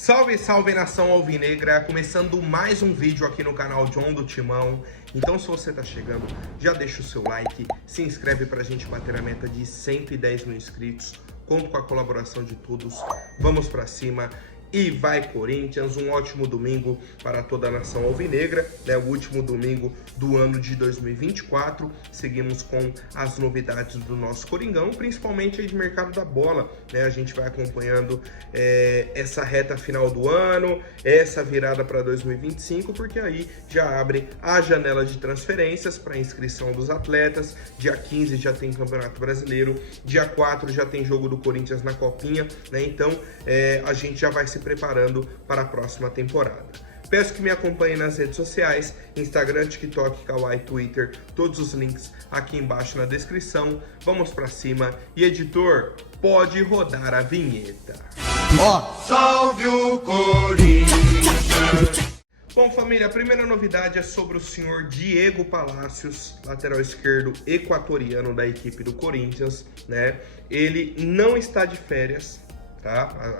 Salve, salve nação alvinegra, começando mais um vídeo aqui no canal John do Timão. Então se você tá chegando, já deixa o seu like, se inscreve pra gente bater a meta de 110 mil inscritos. Conto com a colaboração de todos, vamos pra cima. E vai Corinthians, um ótimo domingo para toda a nação alvinegra, né? O último domingo do ano de 2024. Seguimos com as novidades do nosso Coringão, principalmente aí de mercado da bola, né? A gente vai acompanhando essa reta final do ano, essa virada para 2025, porque aí já abre a janela de transferências para inscrição dos atletas. Dia 15 já tem Campeonato Brasileiro, dia 4 já tem jogo do Corinthians na Copinha, né? Então a gente já vai se preparando para a próxima temporada. Peço que me acompanhem nas redes sociais, Instagram, TikTok, Kawaii, Twitter, todos os links aqui embaixo na descrição. Vamos para cima e editor, pode rodar a vinheta. Salve o Corinthians! Bom, família, a primeira novidade é sobre o senhor Diego Palacios, lateral esquerdo equatoriano da equipe do Corinthians, né? Ele não está de férias, tá?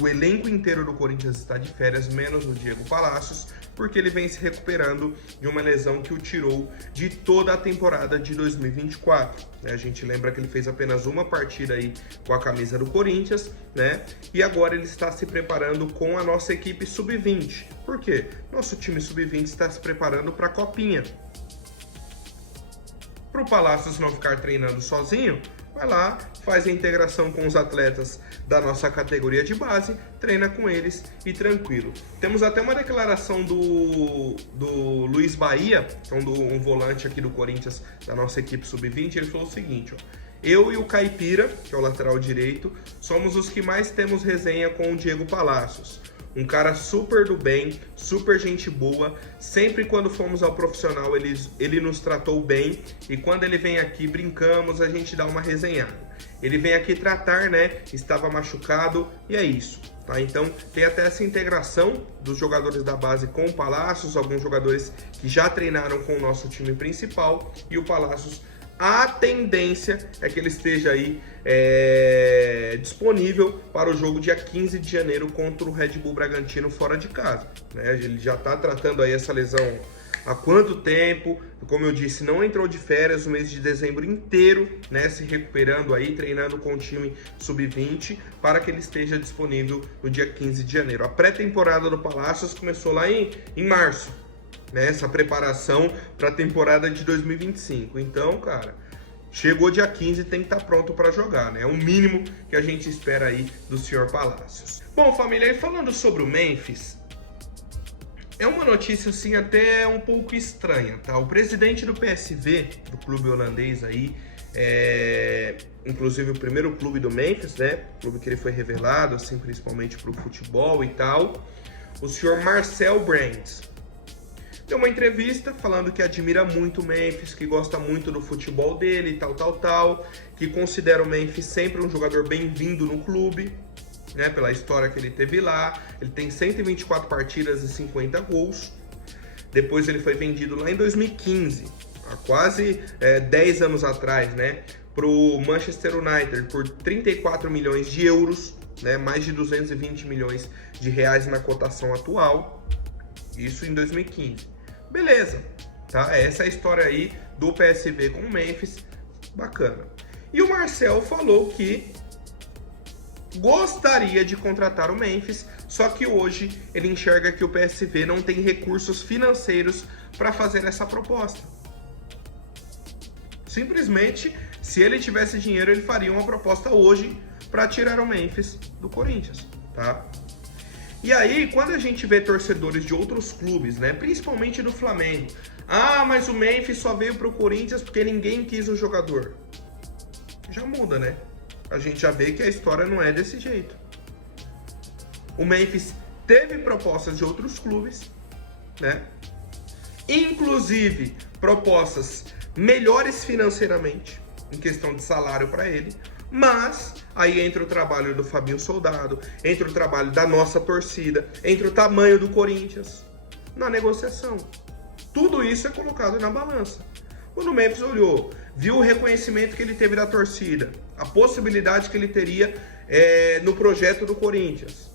O elenco inteiro do Corinthians está de férias, menos o Diego Palacios, porque ele vem se recuperando de uma lesão que o tirou de toda a temporada de 2024. A gente lembra que ele fez apenas uma partida aí com a camisa do Corinthians, né? E agora ele está se preparando com a nossa equipe sub-20. Por quê? Nosso time sub-20 está se preparando para a Copinha. Para o Palacios não ficar treinando sozinho, vai lá, faz a integração com os atletas da nossa categoria de base, treina com eles e tranquilo. Temos até uma declaração do Luiz Bahia, que é um volante aqui do Corinthians, da nossa equipe sub-20. Ele falou o seguinte, ó: eu e o Caipira, que é o lateral direito, somos os que mais temos resenha com o Diego Palacios. Um cara super do bem, super gente boa. Sempre quando fomos ao profissional ele nos tratou bem. E quando ele vem aqui, brincamos, a gente dá uma resenhada. Ele vem aqui tratar, né? Estava machucado e é isso, tá? Então tem até essa integração dos jogadores da base com o Palacios. Alguns jogadores que já treinaram com o nosso time principal. E o Palacios, a tendência é que ele esteja aí disponível para o jogo dia 15 de janeiro contra o Red Bull Bragantino fora de casa, né? Ele já está tratando aí essa lesão há quanto tempo? Como eu disse, não entrou de férias o mês de dezembro inteiro, né? Se recuperando aí, treinando com o time sub-20 para que ele esteja disponível no dia 15 de janeiro. A pré-temporada do Palacios começou lá em março, né? Essa preparação para a temporada de 2025. Então, cara, chegou dia 15 e tem que estar pronto para jogar, né? É o mínimo que a gente espera aí do senhor Palacios. Bom, família, e falando sobre o Memphis, é uma notícia assim até um pouco estranha, tá? O presidente do PSV, do clube holandês aí, inclusive o primeiro clube do Memphis, né? O clube que ele foi revelado, assim, principalmente para o futebol e tal, o senhor Marcel Brands deu uma entrevista falando que admira muito o Memphis, que gosta muito do futebol dele, tal, que considera o Memphis sempre um jogador bem-vindo no clube, né, pela história que ele teve lá. Ele tem 124 partidas e 50 gols. Depois ele foi vendido lá em 2015, há quase 10 anos atrás, né, para o Manchester United por 34 milhões de euros, né, mais de 220 milhões de reais na cotação atual. Isso em 2015. Beleza, tá? Essa é a história aí do PSV com o Memphis, bacana. E o Marcel falou que gostaria de contratar o Memphis, só que hoje ele enxerga que o PSV não tem recursos financeiros para fazer essa proposta. Simplesmente, se ele tivesse dinheiro, ele faria uma proposta hoje para tirar o Memphis do Corinthians, tá? E aí, quando a gente vê torcedores de outros clubes, né, principalmente do Flamengo, mas o Memphis só veio pro Corinthians porque ninguém quis o jogador. Já muda, né? A gente já vê que a história não é desse jeito. O Memphis teve propostas de outros clubes, né? Inclusive propostas melhores financeiramente, em questão de salário para ele. Mas aí entra o trabalho do Fabinho Soldado, entra o trabalho da nossa torcida, entra o tamanho do Corinthians na negociação. Tudo isso é colocado na balança. Quando o Memphis olhou, viu o reconhecimento que ele teve da torcida, a possibilidade que ele teria no projeto do Corinthians,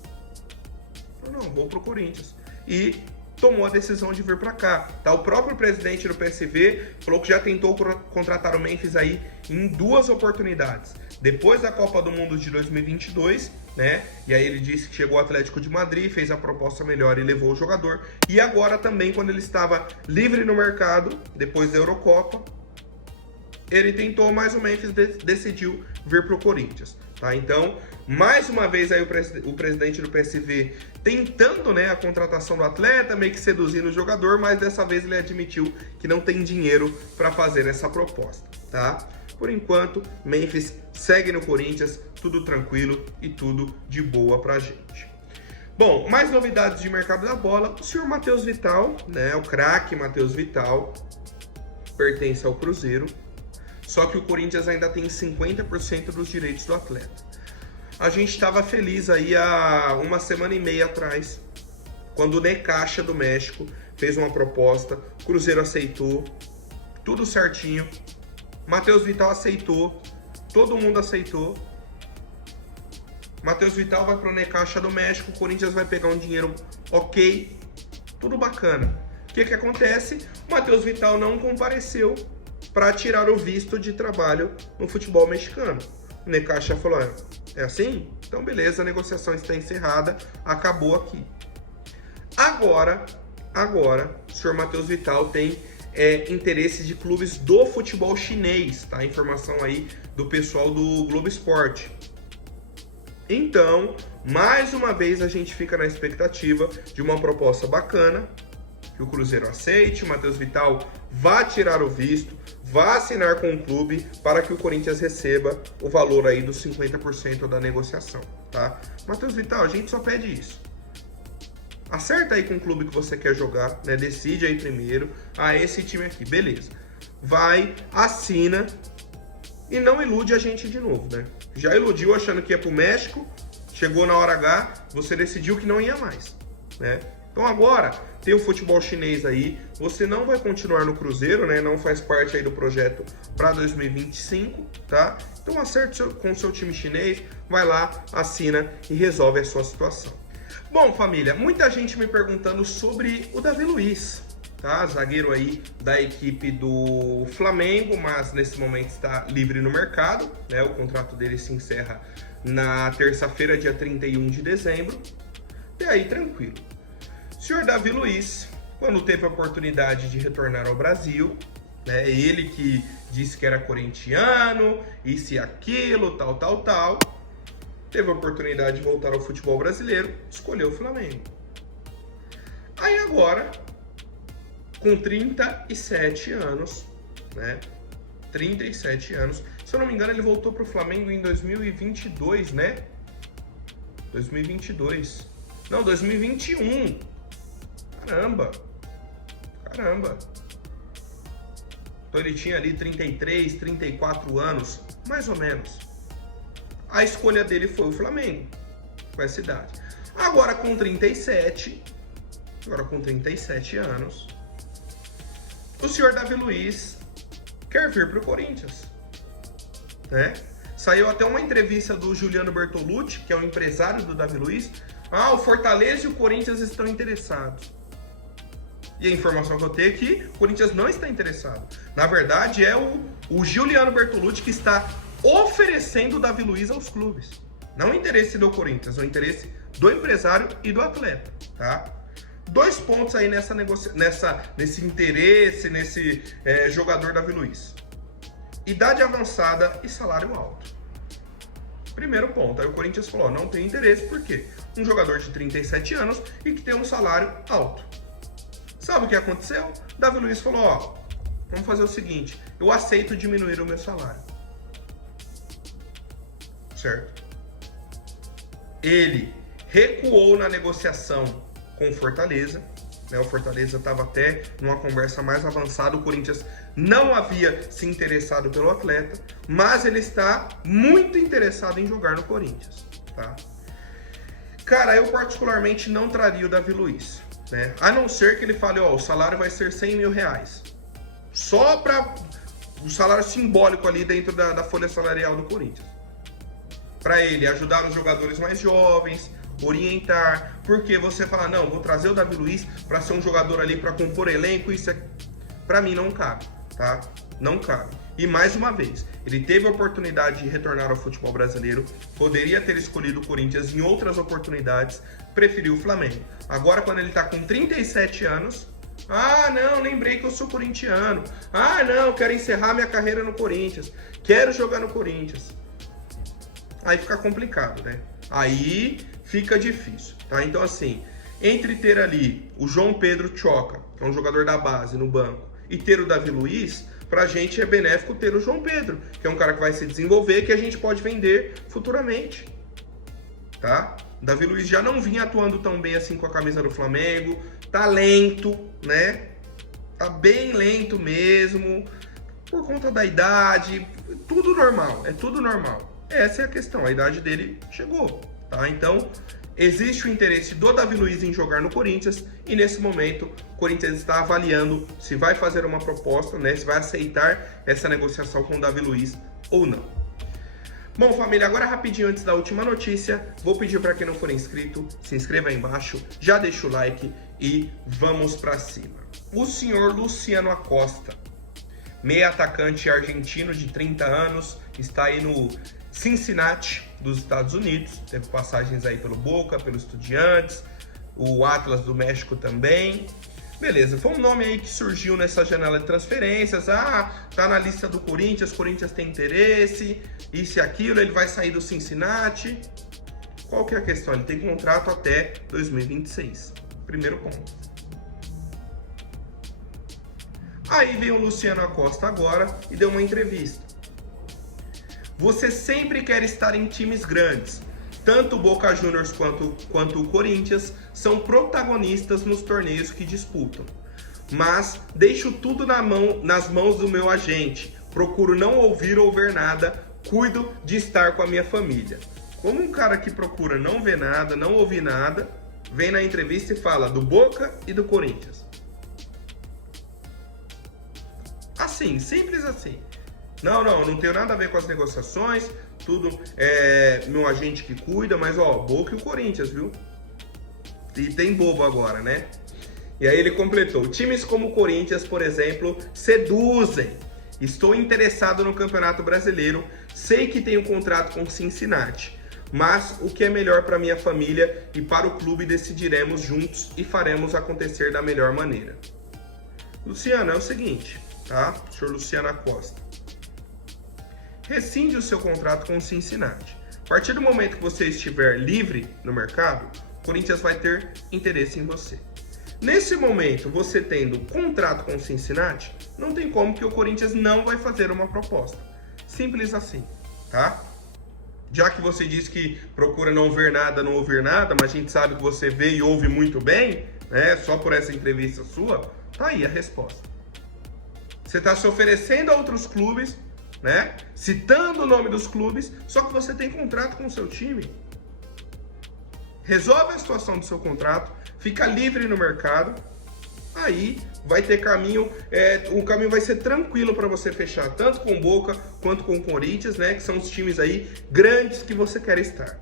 não, vou pro Corinthians. E tomou a decisão de vir para cá. Tá? O próprio presidente do PSV falou que já tentou contratar o Memphis aí em 2 oportunidades. Depois da Copa do Mundo de 2022, né? E aí ele disse que chegou ao Atlético de Madrid, fez a proposta melhor e levou o jogador. E agora também, quando ele estava livre no mercado, depois da Eurocopa, ele tentou, mas o Memphis decidiu vir para o Corinthians. Tá? Então, mais uma vez aí o presidente do PSV tentando, né, a contratação do atleta, meio que seduzindo o jogador, mas dessa vez ele admitiu que não tem dinheiro para fazer essa proposta. Tá? Por enquanto, Memphis segue no Corinthians, tudo tranquilo e tudo de boa pra gente. Bom, mais novidades de mercado da bola. O senhor Matheus Vital, né, o craque Matheus Vital, pertence ao Cruzeiro, só que o Corinthians ainda tem 50% dos direitos do atleta. A gente estava feliz aí há 1 semana e meia atrás, quando o Necaxa do México fez uma proposta, o Cruzeiro aceitou, tudo certinho. Matheus Vital aceitou, todo mundo aceitou. Matheus Vital vai para o Necaxa do México, o Corinthians vai pegar um dinheiro ok, tudo bacana. O que acontece? O Matheus Vital não compareceu para tirar o visto de trabalho no futebol mexicano. O Necaxa falou, é assim? Então beleza, a negociação está encerrada, acabou aqui. Agora, o senhor Matheus Vital tem interesses de clubes do futebol chinês, tá? Informação aí do pessoal do Globo Esporte. Então, mais uma vez a gente fica na expectativa de uma proposta bacana, que o Cruzeiro aceite, o Matheus Vital vá tirar o visto, vá assinar com o clube para que o Corinthians receba o valor aí dos 50% da negociação, tá? Matheus Vital, a gente só pede isso. Acerta aí com o clube que você quer jogar, né? Decide aí primeiro. Esse time aqui, beleza. Vai, assina e não ilude a gente de novo, né? Já iludiu achando que ia pro México, chegou na hora H, você decidiu que não ia mais, né? Então agora tem o futebol chinês aí, você não vai continuar no Cruzeiro, né? Não faz parte aí do projeto para 2025, tá? Então acerte com o seu time chinês, vai lá, assina e resolve a sua situação. Bom, família, muita gente me perguntando sobre o Davi Luiz, tá? Zagueiro aí da equipe do Flamengo, mas nesse momento está livre no mercado, né? O contrato dele se encerra na terça-feira, dia 31 de dezembro. E aí, tranquilo. O senhor Davi Luiz, quando teve a oportunidade de retornar ao Brasil, né? Ele que disse que era corintiano, isso e aquilo, tal. Teve a oportunidade de voltar ao futebol brasileiro, escolheu o Flamengo. Aí agora, com 37 anos, né? 37 anos. Se eu não me engano, ele voltou para o Flamengo em 2022, né? 2022. Não, 2021. Caramba. Então ele tinha ali 33, 34 anos, mais ou menos. A escolha dele foi o Flamengo, com essa idade. Agora com 37 anos, o senhor Davi Luiz quer vir para o Corinthians, né? Saiu até uma entrevista do Juliano Bertolucci, que é o empresário do Davi Luiz. O Fortaleza e o Corinthians estão interessados. E a informação que eu tenho é que o Corinthians não está interessado. Na verdade, é o Juliano Bertolucci que está oferecendo o Davi Luiz aos clubes. Não o interesse do Corinthians, o interesse do empresário e do atleta, tá? 2 pontos aí nesse interesse, nesse jogador Davi Luiz. Idade avançada e salário alto. Primeiro ponto, aí o Corinthians falou, não tem interesse, por quê? Um jogador de 37 anos e que tem um salário alto. Sabe o que aconteceu? Davi Luiz falou, vamos fazer o seguinte, eu aceito diminuir o meu salário. Certo? Ele recuou na negociação com o Fortaleza, né? O Fortaleza estava até numa conversa mais avançada, o Corinthians não havia se interessado pelo atleta, mas ele está muito interessado em jogar no Corinthians, tá? Cara, eu particularmente não traria o Davi Luiz, né? A não ser que ele fale, o salário vai ser 100 mil reais. Só para o salário simbólico ali dentro da folha salarial do Corinthians. Para ele ajudar os jogadores mais jovens, orientar, porque você fala, não, vou trazer o Davi Luiz para ser um jogador ali para compor elenco, isso é, para mim não cabe, tá? Não cabe. E mais uma vez, ele teve a oportunidade de retornar ao futebol brasileiro, poderia ter escolhido o Corinthians em outras oportunidades, preferiu o Flamengo. Agora, quando ele tá com 37 anos, ah, não, lembrei que eu sou corintiano. Ah, não, quero encerrar minha carreira no Corinthians. Quero jogar no Corinthians. Aí fica complicado, né? Aí fica difícil, tá? Então, assim, entre ter ali o João Pedro Tchoca, que é um jogador da base no banco, e ter o Davi Luiz, pra gente é benéfico ter o João Pedro, que é um cara que vai se desenvolver, que a gente pode vender futuramente, tá? O Davi Luiz já não vinha atuando tão bem assim com a camisa do Flamengo, tá lento, né? Tá bem lento mesmo, por conta da idade, tudo normal, é tudo normal. Essa é a questão, a idade dele chegou, tá? Então, existe o interesse do Davi Luiz em jogar no Corinthians e nesse momento o Corinthians está avaliando se vai fazer uma proposta, né? Se vai aceitar essa negociação com o Davi Luiz ou não. Bom, família, agora rapidinho antes da última notícia, vou pedir para quem não for inscrito, se inscreva aí embaixo, já deixa o like e vamos para cima. O senhor Luciano Acosta, meia atacante argentino de 30 anos, está aí no Cincinnati dos Estados Unidos, teve passagens aí pelo Boca, pelo Estudiantes, o Atlas do México também. Beleza, foi um nome aí que surgiu nessa janela de transferências. Ah, tá na lista do Corinthians tem interesse, isso e aquilo, ele vai sair do Cincinnati. Qual que é a questão? Ele tem contrato até 2026. Primeiro ponto. Aí veio o Luciano Acosta agora e deu uma entrevista. Você sempre quer estar em times grandes. Tanto o Boca Juniors quanto o Corinthians são protagonistas nos torneios que disputam. Mas deixo tudo nas mãos do meu agente. Procuro não ouvir ou ver nada. Cuido de estar com a minha família. Como um cara que procura não ver nada, não ouvir nada, vem na entrevista e fala do Boca e do Corinthians. Assim, simples assim. Não tenho nada a ver com as negociações, tudo é meu agente que cuida, mas ó, Boca e o Corinthians, viu? E tem bobo agora, né? E aí ele completou, times como o Corinthians, por exemplo, seduzem. Estou interessado no Campeonato Brasileiro, sei que tenho contrato com Cincinnati, mas o que é melhor para minha família e para o clube decidiremos juntos e faremos acontecer da melhor maneira. Luciano, é o seguinte, tá? Senhor Luciano Acosta. Rescinde o seu contrato com o Cincinnati. A partir do momento que você estiver livre no mercado, o Corinthians vai ter interesse em você. Nesse momento, você tendo contrato com o Cincinnati, não tem como que o Corinthians não vai fazer uma proposta. Simples assim, tá? Já que você disse que procura não ver nada, não ouvir nada, mas a gente sabe que você vê e ouve muito bem, né? Só por essa entrevista sua, tá aí a resposta. Você está se oferecendo a outros clubes, né? Citando o nome dos clubes, só que você tem contrato com o seu time. Resolve a situação do seu contrato, fica livre no mercado, aí vai ter caminho, o caminho vai ser tranquilo para você fechar, tanto com o Boca quanto com o Corinthians, né? Que são os times aí grandes que você quer estar,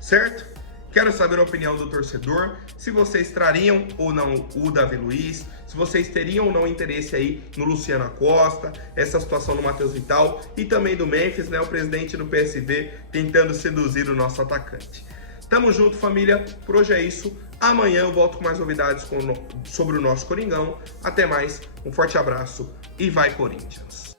certo? Quero saber a opinião do torcedor, se vocês trariam ou não o Davi Luiz, se vocês teriam ou não interesse aí no Luciano Acosta, essa situação do Matheus Vital e também do Memphis, né, o presidente do PSV tentando seduzir o nosso atacante. Tamo junto, família, por hoje é isso. Amanhã eu volto com mais novidades sobre o nosso Coringão. Até mais, um forte abraço e vai Corinthians!